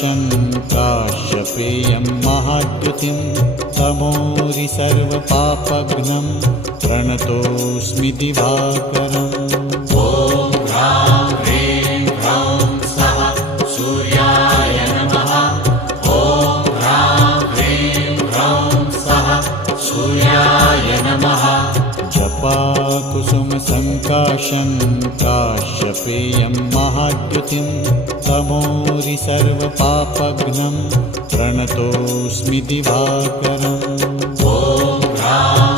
सङ्काशं काश्यपेयं महाद्युतिं तमोरि सर्वपापघ्नं प्रणतोऽस्मि दिवाकरम्। ॐ ह्रां ह्रीं ह्रौं स्वः सूर्याय नमः। ॐ ह्रां ह्रीं ह्रौं स्वः सूर्याय नमः। जपाकुसुमसङ्काशं काश्यपेयं महाद्युतिं तमोरि सर्वपापघ्नं प्रणतोऽस्मि दिवाकरम्। ॐ ह्रां